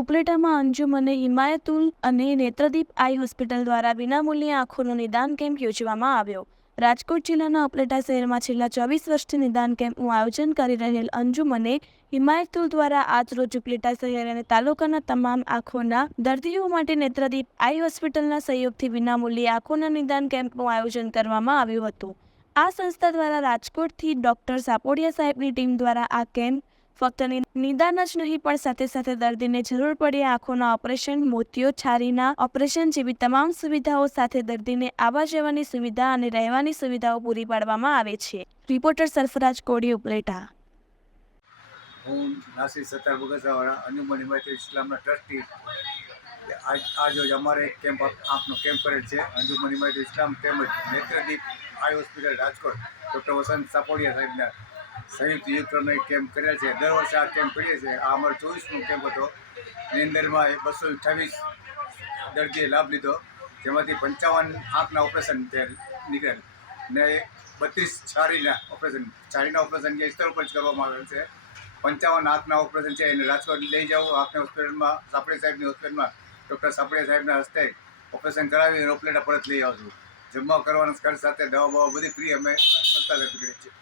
ઉપલેટામાં અંજુમ અને હિમાયતુલ અને નેત્રદીપ eye hospital દ્વારા વિનામૂલ્યે આંખોનો નિદાન કેમ્પ યોજવામાં આવ્યો. રાજકોટ જિલ્લાના ઉપલેટા શહેરમાં છેલ્લા ચોવીસ વર્ષથી નિદાન કેમ્પનું આયોજન કરી રહેલ અંજુમને હિમાયતુલ દ્વારા આજરોજ ઉપલેટા શહેર અને તાલુકાના તમામ આંખોના દર્દીઓ માટે નેત્રદીપ આઈ હોસ્પિટલના સહયોગથી વિનામૂલ્યે આંખોના નિદાન કેમ્પનું આયોજન કરવામાં આવ્યું હતું. આ સંસ્થા દ્વારા રાજકોટથી ડોક્ટર સાપોડિયા સાહેબની ટીમ દ્વારા આ કેમ્પ ફક્ત નિદાન જ નહીં, પણ સાથે સાથે દર્દીને જરૂર પડે આંખોના ઓપરેશન મોતિયો છારીના ઓપરેશન જેવી તમામ સુવિધાઓ સાથે દર્દીને આવવા જવાની સુવિધા અને રહેવાની સુવિધાઓ પૂરી પાડવામાં આવે છે. રિપોર્ટર સરફરાજ કોડી ઉપલેટા હું નાસિર સત્તાર બગસાવાળા અનુમન હિમાયત ઇસ્લામના ટ્રસ્ટી. આજ આજરોજ અમારે એક કેમ્પ આપનો કેમ્પ કરેલ છે અંજુમન હિમાયત ઇસ્લામ તેમજ Netradeep eye hospital, Rajkot. Doctor Vasant Sapodiya સાહેબના સંયુક્ત યુક્રમે કેમ્પ કર્યા છે. દર વર્ષે આ કેમ્પ કરીએ છીએ. આ અમારો ચોવીસમો કેમ્પ હતો. એની અંદરમાં બસો અઠ્ઠાવીસ દર્દીએ લાભ લીધો. જેમાંથી પંચાવન આંખના ઓપરેશન નીકળેલ ને બત્રીસ છારીના ઓપરેશન છારીના ઓપરેશન જે સ્તર ઉપર જ કરવામાં આવેલ છે. પંચાવન આંખના ઓપરેશન છે. એને રાજકોટ લઈ જવું આંખની હોસ્પિટલમાં સાપડે સાહેબની હોસ્પિટલમાં ડૉક્ટર સાપડે સાહેબના હસ્તે ઓપરેશન કરાવી અને ઓપરેટા પરત લઈ આવજો. જમવા કરવાના ખર્ચ સાથે દવા બવા બધી ફ્રી અમે સંસ્થા કરીએ છીએ